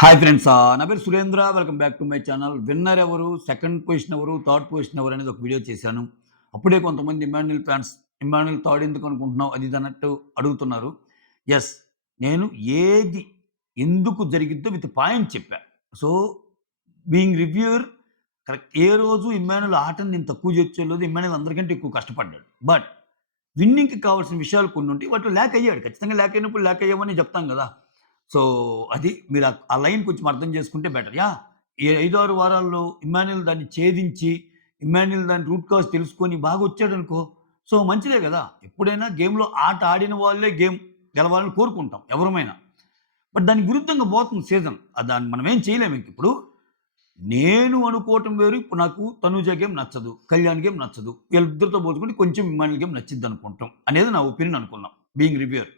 Hi friends నా పేరు Surendra. Welcome back to my channel. Winner ఎవరు, సెకండ్ పొజిషన్ ఎవరు, థర్డ్ పొజిషన్ ఎవరు అనేది ఒక వీడియో చేశాను. అప్పుడే కొంతమంది ఇమ్మాన్యుల్ ఫ్యాన్స్ ఇమ్మాన్యుల్ థర్డ్ ఎందుకు అనుకుంటున్నావు అది ఇది అన్నట్టు అడుగుతున్నారు. ఎస్, నేను ఏది ఎందుకు జరిగిద్దో విత్ పాయింట్ చెప్పా. సో బీయింగ్ రివ్యూయర్ కరెక్ట్, ఏ రోజు ఇమ్మాన్యుల్ ఆటని నేను తక్కువ చేయలేదు. ఇమ్మాన్యుల్ అందరికంటే ఎక్కువ కష్టపడ్డాడు. బట్ విన్నింగ్‌కి కావాల్సిన విషయాలు కొన్ని ఉంటాయి. వాటిలో ల్యాక్ అయ్యాడు. ఖచ్చితంగా ల్యాక్ అయినప్పుడు ల్యాక్ అయ్యామని చెప్తాం కదా! సో, అది మీరు ఆ లైన్ కొంచెం అర్థం చేసుకుంటే బెటర్. యాహ్! ఈ 5, 6 వారాల్లో ఇమ్మాన్యుయల్ దాన్ని ఛేదించి, ఇమ్మాన్యుయల్ దాని రూట్ కాజ్ తెలుసుకొని బాగొచ్చాడనుకో, సో మంచిదే గదా! ఎప్పుడైనా గేమ్‌లో ఆట ఆడిన వాళ్ళే గేమ్ గెలవాలని కోరుకుంటాం ఎవరమైనా. బట్ దానికి విరుద్ధంగా పోతుంది సీజన్. దాన్ని మనం ఏం చేయలేము ఇంక. ఇప్పుడు నేను అనుకోవటం వేరు. ఇప్పుడు నాకు తనూజ గేమ్ నచ్చదు, కళ్యాణ్ గేమ్ నచ్చదు. వీళ్ళిద్దరితో పోల్చుకుంటే కొంచెం ఇమ్మాన్యుయల్ గేమ్ నచ్చిద్దనుకుంటాం అనేది నా ఒపీనియన్ అనుకున్నాం బీయింగ్ రివ్యూయర్.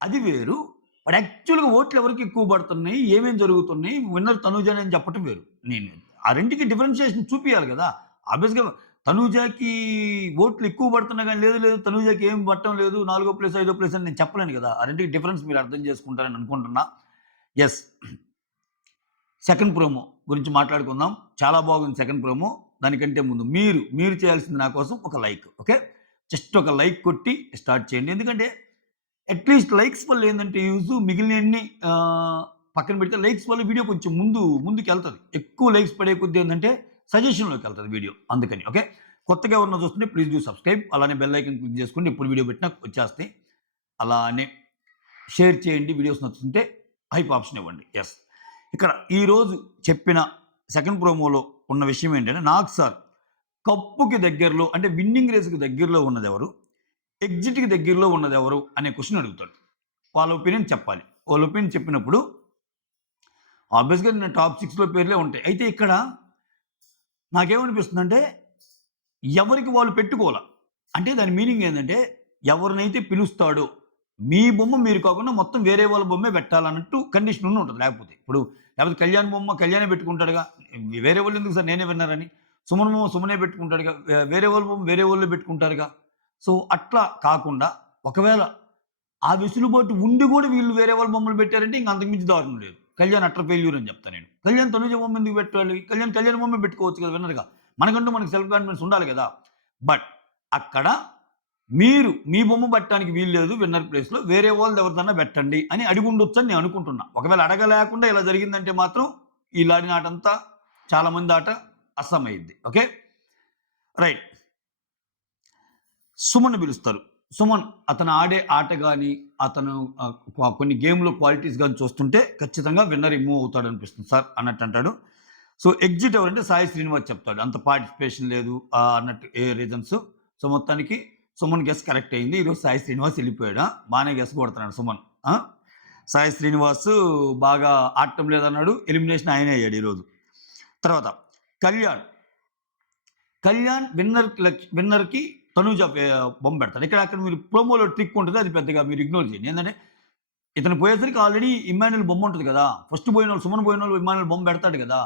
అది వేరు. బట్ యాక్చువల్‌గా ఓట్లు ఎవరికి ఎక్కువ పడుతున్నాయి, ఏమేం జరుగుతున్నాయి, విన్నర్ తనూజనే అని చెప్పటం వేరు. నేను ఆ రెండికి డిఫరెన్షియేషన్ చూపియాలి గదా! ఆబ్వియస్‌గా తనూజకి ఓట్లు ఎక్కువ పడుతున్నా గాని, లేదు లేదు తనూజకి ఏం పడటం లేదు, నాలుగో ప్లేస్, ఐదో ప్లేస్ అని నేను చెప్పలేను గదా! ఆ రెండికి డిఫరెన్స్ మీరు అర్థం చేసుకుంటారని అనుకుంటున్నా. యెస్. సెకండ్ ప్రోమో గురించి మాట్లాడుకుందాం. చాలా బాగుంది సెకండ్ ప్రోమో. దానికంటే ముందు మీరు చేయాల్సింది నా కోసం ఒక లైక్. ఓకే. జస్ట్ ఒక లైక్ కొట్టి స్టార్ట్ చేయండి. ఎందుకంటే అట్‌లీస్ట్ లైక్స్ వల్ల ఏందంటే యూజు, మిగిలినయన్ని పక్కన పెడితే లైక్స్ వల్ల వీడియో కొంచెం ముందుకెళ్తది. ఎక్కువ లైక్స్ పడే కొద్దీ ఏందంటే సజెషన్‌లోకెళ్తది వీడియో. అందుకని. ఓకే. కొత్తగా ఎవరైనా చూస్తుంటే ప్లీజ్ డూ సబ్‌స్క్రైబ్. అలానే బెల్ ఐకాన్ క్లిక్ చేసుకోండి. ఎప్పుడు వీడియో పెట్టినా వచ్చేస్తాయి. అలానే షేర్ చేయండి. వీడియోస్ నచ్చుతుంటే హైప్ ఆప్షన్ ఇవ్వండి. యెస్. ఇక్కడ ఈరోజు చెప్పిన సెకండ్ ప్రోమోలో ఉన్న విషయం ఏంటంటే, నాకు సార్ కప్పుకి దగ్గరలో అంటే విన్నింగ్ రేస్‌కి దగ్గరలో ఉన్నదెవరు? ఎగ్జిట్‌కి దగ్గరలో ఉన్నదెవరు? అనే క్వెషన్ అడుగుతాడు. వాళ్ళ ఒపీనియన్ చెప్పాలి. వాళ్ళ ఒపీనియన్ చెప్పినప్పుడు ఆబ్వియస్‌గా నేను టాప్ 6లో పేర్లే ఉంటాయి. అయితే ఇక్కడ నాకేమనిపిస్తుందంటే ఎవరికి వాళ్ళు పెట్టుకోల. అంటే దాని మీనింగ్ ఏందంటే ఎవరినైతే పిలుస్తాడో మీ బొమ్మ మీరు కాకుండా మొత్తం వేరే వాళ్ళ బొమ్మే పెట్టాలన్నట్టు కండిషన్ ఉండుంటది లేకపోతే. లేకపోతే కళ్యాణ్ బొమ్మ కళ్యాణే పెట్టుకుంటాడుగా. వేరే వాళ్ళు ఎందుకు సార్ నేనే విన్నరని. సుమన్ బొమ్మ సుమనే పెట్టుకుంటాడుగా. వేరే వాళ్ళ బొమ్మ వేరే వోళ్ళే పెట్టుకుంటారుగా. సో, అట్లా కాకుండా ఒకవేళ ఆ వెసులుబాటు ఉండి గూడా వీళ్ళు వేరే వాళ్ళ బొమ్మలు పెట్టారంటే ఇంక అంతకు మించి దారుణం లేదు. కళ్యాణ్ అట్టర్ ఫెయిల్యూర్ అని చెప్తా నేను. కళ్యాణ్ తనుజ బొమ్మ ఎందుకు పెట్టాలి? కళ్యాణ్ బొమ్మే పెట్టుకోవచ్చు కదా విన్నర్‌గా. మనకంటూ సెల్ఫ్ కాన్ఫిడెన్స్ ఉండాలి గదా! బట్ అక్కడ మీరు మీ బొమ్మ పెట్టడానికి వీల్లేదు విన్నర్ ప్లేస్‌లో. వేరే వాళ్ళది ఎవరిదన్నా పెట్టండి అని అడిగుండొచ్చని నేను అనుకుంటున్నా. ఒకవేళ అడగలేకుండా ఇలా జరిగిందంటే మాత్రం ఈళ్ళు ఆడిన ఆటంతా చాలా మంది ఆట అస్సమయ్యిద్ది. ఓకే. రైట్. సుమన్‌ని పిలుస్తారు. సుమన్ అతను ఆడే ఆట గాని, అతను కొన్ని గేమ్‌లో క్వాలిటీస్ గాని చూస్తుంటే ఖచ్చితంగా విన్నర్ మూవ్ అవుతాడనిపిస్తుంది సార్ అన్నట్టు అంటాడు. సో, ఎగ్జిట్ ఎవరంటే సాయి శ్రీనివాస్ చెప్తాడు. అంత పార్టిసిపేషన్ లేదు అన్నట్టు ఏ రీజన్స్. సో, మొత్తానికి సుమన్ గెస్ కరెక్ట్ అయింది. ఈరోజు సాయి శ్రీనివాస్ ఎళ్ళిపోయాడు. బానే గెస్ కొడుతున్నాడు సుమన్. ఆ! సాయి శ్రీనివాస్ బాగా ఆడటం లేదన్నాడు. ఎలిమినేషన్ ఆయనే అయ్యాడు ఈరోజు. తర్వాత కళ్యాణ్. కళ్యాణ్ విన్నర్‌కి తనూజ బొమ్మ పెడతాడు. అక్కడ మీరు ప్రోమోలో ట్రిక్ ఉంటది. అది పెద్దగా మీరు ఇగ్నోర్ చేయండి. ఏందంటే ఇతను పోయేసరికి ఆల్రెడీ ఇమ్మాన్యుల్ బొమ్మ ఉంటది కదా! ఫస్ట్ పోయినోళ్ళు సుమన్ పోయినోళ్ళు ఇమ్మాన్యుల్ బొమ్మ పెడతాడు కదా!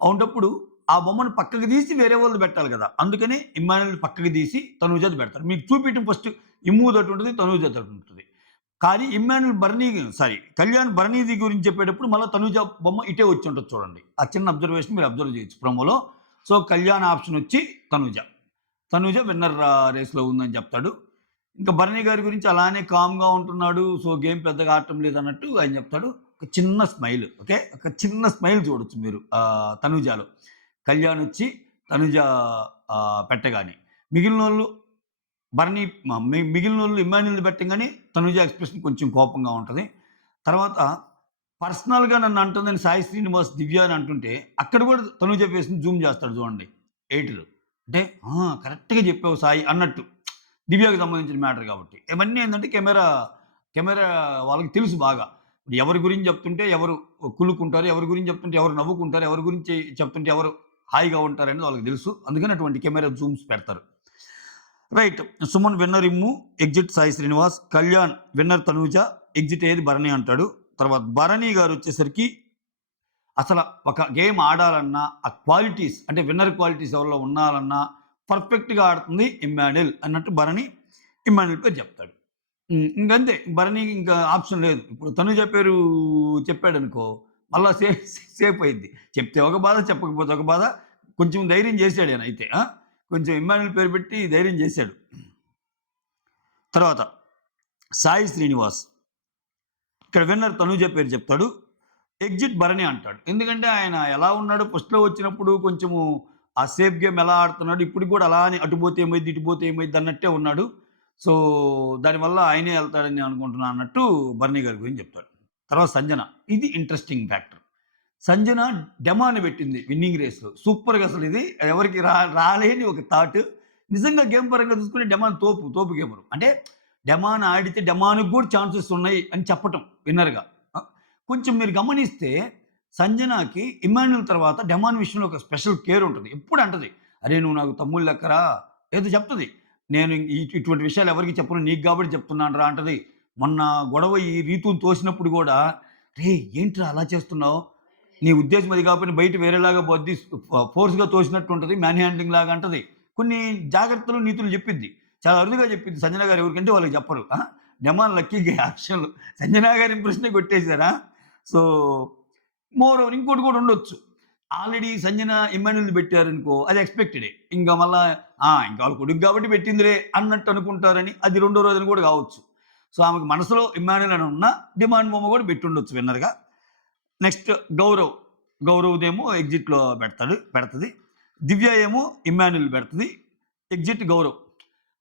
అలాంటప్పుడు ఆ బొమ్మను పక్కకి తీసి వేరే వాళ్ళది పెట్టాలి కదా! అందుకని ఇమ్మాన్యుల్ పక్కకి తీసి తనూజది పెడతాడు. మీకు చూపియటం ఫస్ట్ ఇమ్ముది ఒకటుంటది. తనూజది ఒకటుంటది. కానీ కళ్యాణ్ భరణీది గురించి చెప్పేటప్పుడు మళ్ళా తనూజ బొమ్మ ఇటే వచ్చుంటది చూడండి. ఆ చిన్న అబ్జర్వేషన్ మీరు అబ్జర్వ్ చేయొచ్చు ప్రోమోలో. సో, కళ్యాణ్ ఆప్షన్ వచ్చి తనూజ. తనూజ విన్నర్ రేస్‌లో ఉందని చెప్తాడు. ఇంకా భరణి గారి గురించి అలానే కామ్‌గా ఉంటున్నాడు. సో, గేమ్ పెద్దగా ఆడటం లేదన్నట్టు ఆయన చెప్తాడు. ఒక చిన్న స్మైల్. ఓకే. ఒక చిన్న స్మైల్ చూడొచ్చు మీరు తనూజలో. కళ్యాణ్ వచ్చి తనూజ పెట్టగానే. మిగిలినోళ్ళు భరణి మిగిలినోళ్ళు ఇమ్మాన్యుల్‌ని పెట్టంగానే తనూజ ఎక్స్‌ప్రెషన్ కొంచెం కోపంగా ఉంటది. తర్వాత పర్సనల్‌గా నన్ను అంటుందని సాయి శ్రీనివాస్, దివ్య అని అంటుంటే అక్కడ కూడా తనూజ ఫేస్‌ని జూమ్ చేస్తాడు చూడండి ఎడిటర్. అంటే కరెక్ట్‌గా చెప్పావు సాయి అన్నట్టు. దివ్యకి సంబంధించిన మ్యాటర్ కాబట్టి. ఇవన్నీ ఏందంటే కెమెరా వాళ్ళకి తెలుసు బాగా. ఎవరి గురించి చెప్తుంటే ఎవరు కుళ్ళుకుంటారు, ఎవరి గురించి చెప్తుంటే ఎవరు నవ్వుకుంటారు, ఎవరి గురించి చెప్తుంటే ఎవరు హాయిగా ఉంటారనేది వాళ్ళకి తెలుసు. అందుకని అటువంటి కెమెరా జూమ్స్ పెడతారు. Right. Suman winner Immu, exit Sai Srinivas. Kalyan winner Tanuja, exit అయ్యేది భరణి అంటాడు. తర్వాత భరణి గారొచ్చేసరికి అసల ఒక గేమ్ ఆడాలన్నా, ఆ క్వాలిటీస్ అంటే విన్నర్ క్వాలిటీస్ ఎవరిలో ఉండాలన్నా పర్ఫెక్ట్‌గా ఆడుతుంది ఇమ్మాన్యుల్ అన్నట్టు భరణి ఇమ్మాన్యుల్ పేరు చెప్తాడు. ఇంకంతే. భరణికి ఇంకా ఆప్షన్ లేదు. ఇప్పుడు తనుజ పేరు చెప్పాడనుకో, మళ్ళా సేఫ్ అయింది. చెప్తే ఒక బాధ, చెప్పకపోతే ఒక బాధ. కొంచెం ధైర్యం చేశాడు ఆయన అయితే. కొంచెం ఇమ్మాన్యుల్ పేరు పెట్టి ధైర్యం చేశాడు. తర్వాత సాయి శ్రీనివాస్. ఇక్కడ విన్నర్ తనూజ పేరు చెప్తాడు. ఎగ్జిట్ భరణి అంటాడు. ఎందుకంటే ఆయన ఎలా ఉన్నాడు ఫస్ట్‌లో వచ్చినప్పుడు కొంచెము ఆ సేఫ్ గేమ్ ఎలా ఆడుతున్నాడు, ఇప్పటికి కూడా అలానే అటుపోతే ఏమైద్ది, ఇటుపోతే ఏమైద్ది అన్నట్టే ఉన్నాడు. సో, దానివల్ల ఆయనే ఎళ్తాడని నేను అనుకుంటున్నా అన్నట్టు భరణి గారి గురించి చెప్తాడు. తర్వాత సంజన. ఇది ఇంట్రెస్టింగ్ ఫ్యాక్టర్. సంజన డెమాని పెట్టింది విన్నింగ్ రేస్‌లో. సూపర్‌గా అసలు ఇది ఎవరికీ రాలేని ఒక థాట్. నిజంగా గేమ్ పరంగా చూసుకుంటే డెమాన్ తోపు గేమరు. అంటే డెమాన్ ఆడితే డెమాన్‌కి కూడా ఛాన్సెస్ ఉన్నాయి అని చెప్పటం విన్నర్‌గా. కొంచెం మీరు గమనిస్తే సంజనాకి ఇమ్మాన్యుల్ తర్వాత డెమాన్ విషయంలో ఒక స్పెషల్ కేర్ ఉంటది. ఎప్పుడు అంటది, "అరే! నువ్వు నాకు తమ్ముడు లెక్కరా" ఏదో చెప్తది. "నేను ఇటువంటి విషయాలు ఎవరికీ చెప్పను. నీకు కాబట్టి చెప్తున్నానురా" అంటది. మొన్న గొడవ ఈ రీతుని తోసినప్పుడు గూడా, "రేయ్! ఏంట్రా అలా చేస్తున్నావు? నీ ఉద్దేశ్యం అది కాకపోయినా బయట వేరేలాగా పోద్ది. ఫోర్స్‌గా తోసినట్టు ఉంటది. మ్యాన్ హ్యాండ్లింగ్ లాగా" అంటది. కొన్ని జాగ్రత్తలు, నీతులు చెప్పిద్ది. చాలా అరుదుగా చెప్పింది సంజన గారు. ఎవరికంటే వాళ్ళకి చెప్పరు. డెమాన్ లక్కీగా యాక్షన్‌లు సంజన గారి ఇంప్రెషనే కొట్టేసారా? సో, మోర్ ఓవర్ ఇంకోటి కూడా ఉండొచ్చు. ఆల్రెడీ సంజన ఇమ్మాన్యుల్‌ని పెట్టారనుకో అది ఎక్స్‌పెక్టెడే. ఇంకా మళ్ళా ఇంకా వాళ్ళ కొడుకు కాబట్టి పెట్టిందిలే అన్నట్టు అనుకుంటారని అది రెండో రోజున కూడా కావచ్చు. సో, ఆమెకు మనసులో ఇమ్మాన్యుల్ అని ఉన్నా డిమాండ్ బొమ్మ కూడా పెట్టుండొచ్చు విన్నర్‌గా. నెక్స్ట్ గౌరవ్. గౌరవ్‌దేమో ఎగ్జిట్‌లో పెడతది. దివ్య ఏమో ఇమ్మాన్యుల్ పెడతది. ఎగ్జిట్ గౌరవ్.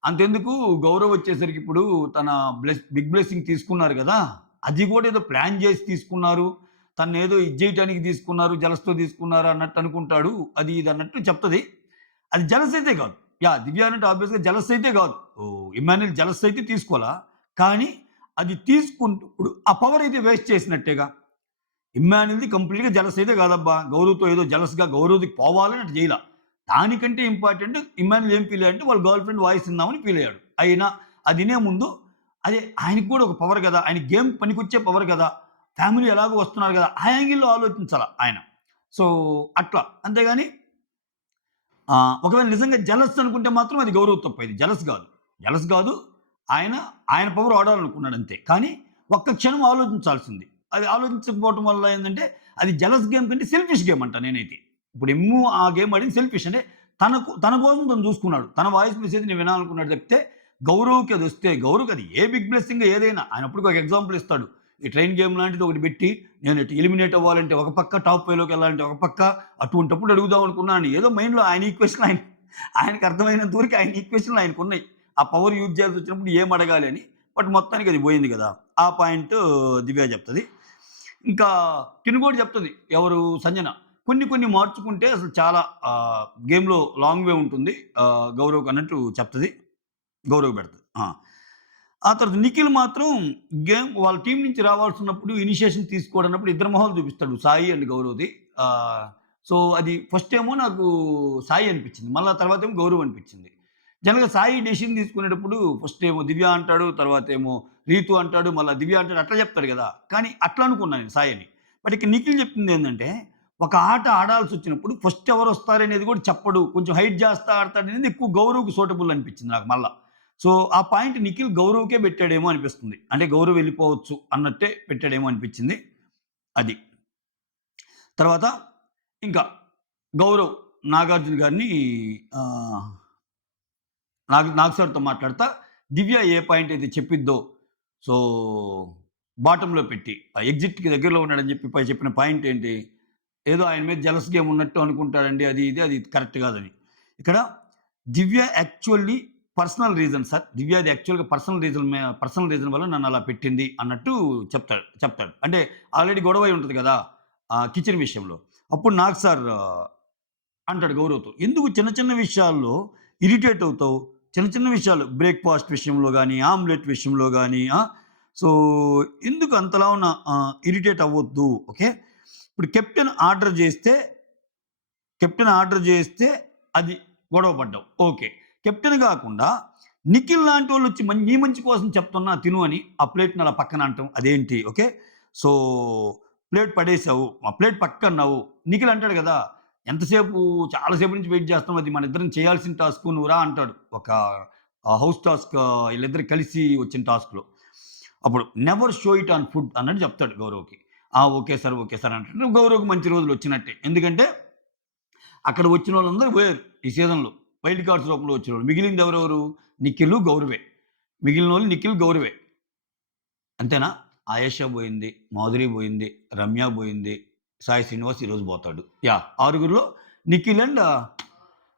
అంతెందుకు గౌరవ్ వచ్చేసరికి ఇప్పుడు తన బిగ్ బ్లెస్సింగ్ తీసుకున్నారు గదా! అది కూడా ఏదో ప్లాన్ జేసి తీసుకున్నారు. తన్నేదో ఇది జేయటానికి తీసుకున్నారు. జలస్‌తో తీసుకున్నారు అన్నట్టు అనుకుంటాడు. అది ఇది అన్నట్టు చెప్తది. అది జలస్ అయితే కాదు. దివ్య అనంటే ఆబ్వియస్‌గా జలస్ అయితే కాదు. ఇమ్మాన్యుల్ జలస్ అయితే తీసుకోలా. కానీ అది తీసుకుంటప్పుడు ఆ పవర్ అయితే వేస్ట్ చేసినట్టేగా. ఇమ్మాన్యుల్‌ది కంప్లీట్‌గా జలస్ అయితే కాదబ్బా! గౌరవ్‌తో ఏదో జలస్‌గా గౌరవ్‌ది పోవాలని అటు జేయలా. దానికంటే ఇంపార్టెంట్ ఇమ్మాన్యుల్ ఏం ఫీల్ అయ్యాడంటే వాళ్ళ గర్ల్ ఫ్రెండ్ వాయిస్ ఇన్నామని ఫీల్ అయ్యాడు. అయినా అది ఇనే ముందు అదే ఆయనకి కూడా ఒక పవర్ గదా! ఆయన గేమ్ పనికొచ్చే పవర్ గదా! ఫ్యామిలీ ఎలాగో వస్తున్నారు గదా! ఆ యాంగిల్‌లో ఆలోచించాల ఆయన. సో, అట్లా. అంతేగాని ఒకవేళ నిజంగా జలస్ అనుకుంటే మాత్రం అది గౌరవ్ తప్పు. ఇది జలస్ గాదు. జలస్ గాదు. ఆయన, ఆయన పవర్ వాడాలనుకున్నాడు అంతే. కానీ ఒక్క క్షణం ఆలోచించాల్సింది. అది ఆలోచించకపోవటం వల్ల ఏందంటే అది జలస్ గేమ్ కంటే సెల్ఫిష్ గేమ్ అంట నేనైతే. ఇప్పుడు ఎమ్ము ఆ గేమ్ ఆడింది సెల్ఫిష్ అంటే తన కోసం తను చూసుకున్నాడు. తన వాయిస్ మెసేజ్ నేను వినాలనుకున్నాడు తప్పితే గౌరవ్‌కి అదొస్తే గౌరవ్‌కి అది ఏ బిగ్ బ్లెస్సింగ్ ఏదైనా ఆయన అప్పటికి ఒక ఎగ్జాంపుల్ ఇస్తాడు. ఈ ట్రైన్ గేమ్ లాంటిది ఒకటి పెట్టి నేను ఇటు ఎలిమినేట్ అవ్వాలంటే ఒక పక్క, టాప్ 5లోకి వెళ్ళాలంటే ఒక పక్క, అటువంటప్పుడు అడుగుదాం అనుకున్నాను. ఏదో మైండ్‌లో ఆయన ఈక్వేషన్ ఆయనకి అర్థమైనంత వరకు ఆయన ఈక్వేషన్‌లు ఆయనకున్నాయి. ఆ పవర్ యూజ్ చేయాల్సి వచ్చినప్పుడు ఏం అడగాలి అని. బట్ మొత్తానికి అది పోయింది కదా! ఆ పాయింట్ దివ్య చెప్తది. ఇంకా తిను కూడా చెప్తది. ఎవరు సంజన. కొన్ని మార్చుకుంటే అసలు చాలా గేమ్‌లో లాంగ్ వే ఉంటుంది. గౌరవ్‌కి అన్నట్టు చెప్తది. గౌరవ్ పెడతది. ఆ తర్వాత నిఖిల్ మాత్రం గేమ్ వాళ్ళ టీమ్ నుంచి రావాల్సినప్పుడు ఇనిషియేషన్ తీసుకోవడన్నప్పుడు ఇద్దరు మొహాలు చూపిస్తాడు. సాయి అండ్ గౌరవ్‌ది. ఆహ్, సో, అది ఫస్ట్ ఏమో నాకు సాయి అనిపించింది. మళ్ళా తర్వాతేమో గౌరవ్ అనిపించింది. జనరల్‌గా సాయి డెసిషన్ తీసుకునేటప్పుడు ఫస్ట్ ఏమో దివ్య అంటాడు. తర్వాతేమో రీతు అంటాడు. మళ్ళా దివ్య అంటాడు. అట్లా చెప్తాడు గదా! కానీ అట్లా అనుకున్నా నేను సాయి అని. బట్ ఇక్కడ నిఖిల్ చెప్పిందేందంటే, ఒక ఆట ఆడాల్సొచ్చినప్పుడు ఫస్ట్ ఎవరొస్తారనేది కూడా చెప్పడు. కొంచెం హైడ్ చేస్తా ఆడతాడనేది ఎక్కువ గౌరవ్‌కి సూటబుల్ అనిపించింది నాకు మళ్ళా. సో, ఆ పాయింట్ నిఖిల్ గౌరవ్‌కే పెట్టాడేమో అనిపిస్తుంది. అంటే గౌరవ్ వెళ్ళిపోవచ్చు అన్నట్టే పెట్టాడేమో అనిపించింది. అది. తర్వాత ఇంకా గౌరవ్ నాగార్జున గారిని ఆహ్, నాగ్ సార్‌తో మాట్లాడతా దివ్య ఏ పాయింట్ అయితే చెప్పిద్దో సో, బాటమ్‌లో పెట్టి ఎగ్జిట్‌కి దగ్గరలో ఉన్నాడని చెప్పిన పాయింట్ ఏంటి? ఏదో ఆయన మీద జెలస్ గేమ్ ఉన్నట్టు అనుకుంటాడండి. అది కరెక్ట్ కాదని. ఇక్కడ దివ్య యాక్చువల్లీ పర్సనల్ రీజన్ సార్. దివ్యది యాక్చువల్‌గా పర్సనల్ రీజన్ వల్ల నన్ను అలా పెట్టింది అన్నట్టు చెప్తాడు. అంటే ఆల్రెడీ గొడవ అయి ఉంటది కదా! కిచెన్ విషయంలో. అప్పుడు నాగ్ సార్ అంటాడు గౌరవ్‌తో. ఎందుకు చిన్న చిన్న విషయాల్లో ఇరిటేట్ అవుతావు? చిన్న చిన్న విషయాలు బ్రేక్‌ఫాస్ట్ విషయంలో గాని, ఆమ్లెట్ విషయంలో గాని సో, ఎందుకు అంతలా ఇరిటేట్ అవ్వొద్దు. ఓకే. ఇప్పుడు కెప్టెన్ ఆర్డర్ చేస్తే అది గొడవ పడ్డావు. ఓకే. కెప్టెన్ గాకుండా నిఖిల్ లాంటోళ్ళొచ్చి నీ మంచి కోసం చెప్తున్నా తిను అని ఆ ప్లేట్‌ని అలా పక్కన అనటం అదేంటి? ఓకే. సో, ప్లేట్ పడేసావు. ఆ ప్లేట్ పక్కన్నావు. నిఖిల్ అంటాడు గదా! ఎంతసేపు చాలా సేపు నుంచి వెయిట్ చేస్తున్నాం. అది మనిద్దరం చేయాల్సిన టాస్క్ నువ్వు రా అంటాడు. ఒక హౌస్ టాస్క్ ఈళ్ళిద్దరు కలిసి వచ్చిన టాస్క్‌లో. అప్పుడు never show it on food అన్నట్టు చెప్తాడు గౌరవ్‌కి. ఓకే సార్, ఓకే సార్ అంటే గౌరవ్‌కి మంచి రోజులు వచ్చినట్టే. ఎందుకంటే అక్కడ వచ్చినోళ్ళందరూ పోయారు ఈ సీజన్‌లో. వైల్డ్ కార్డ్స్ రూపంలో వచ్చినోళ్ళు. మిగిలింది ఎవరెవరు? నిఖిల్, గౌరవే. మిగిలినోళ్ళు నిఖిల్, గౌరవే. అంతేనా? ఆయేషా బోయింది, మాధురి బోయింది, రమ్య బోయింది, సాయి శ్రీనివాస్ ఈరోజు బోతాడు. యాహ్! ఆరుగురిలో నిఖిల్ అండ్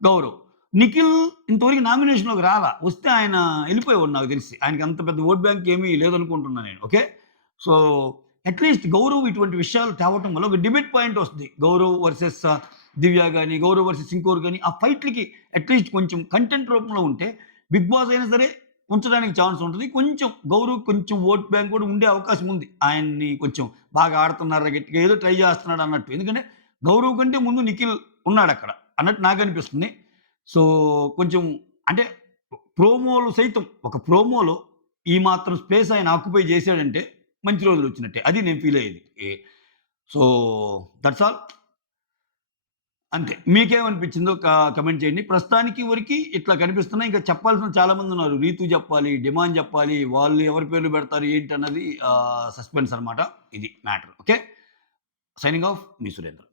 గౌరవ్. నిఖిల్ ఇంతవరకు నామినేషన్‌లోకి రాలా. వస్తే ఆయన ఎళ్ళిపోయేవాడు నాకు తెలిసి. ఆయనకి అంత పెద్ద ఓట్ బ్యాంక్ ఏమీ లేదనుకుంటున్నా నేను. ఓకే. సో, అట్‌లీస్ట్ గౌరవ్ ఇటువంటి విషయాలు తేవటం వల్ల ఒక డిబేట్ పాయింట్ వస్తది. గౌరవ్ వర్సెస్ దివ్య గాని, గౌరవ్ వర్సెస్ ఇంకోరు గాని, ఆ ఫైట్‌లకి అట్‌లీస్ట్ కొంచెం కంటెంట్ రూపంలో ఉంటే బిగ్ బాస్ అయినా సరే ఉంచడానికి ఛాన్స్ ఉంటది. కొంచెం గౌరవ్ కొంచెం ఓట్ బ్యాంక్ కూడా ఉండే అవకాశం ఉంది. ఆయన్ని కొంచెం బాగా ఆడుతున్నారా గట్టిగా ఏదో ట్రై చేస్తున్నాడు అన్నట్టు. ఎందుకంటే గౌరవ్ కంటే ముందు నిఖిల్ ఉన్నాడక్కడ అన్నట్టు నాకనిపిస్తుంది. సో, కొంచెం అంటే ప్రోమోలు సైతం ఒక ప్రోమోలో ఈ మాత్రం స్పేస్ ఆయన ఆక్యుపై చేశాడంటే మంచి రోజులొచ్చినట్టే. అది నేను ఫీల్ అయ్యేది. So, that's all. అంతే. మీకేమనిపించిందో కమెంట్ చేయండి. ప్రస్తుతానికి వరకి ఇట్లా కనిపిస్తున్నాయి. ఇంకా చెప్పాల్సిన చాలా మందున్నారు. రీతు జెప్పాలి, డిమాండ్ జెప్పాలి, వాళ్ళు ఎవరి పేర్లు పెడతారు ఏంటన్నది సస్పెన్స్ అన్నమాట. ఇది మ్యాటర్. ఓకే. సైనింగ్ ఆఫ్ మీ సురేంద్ర.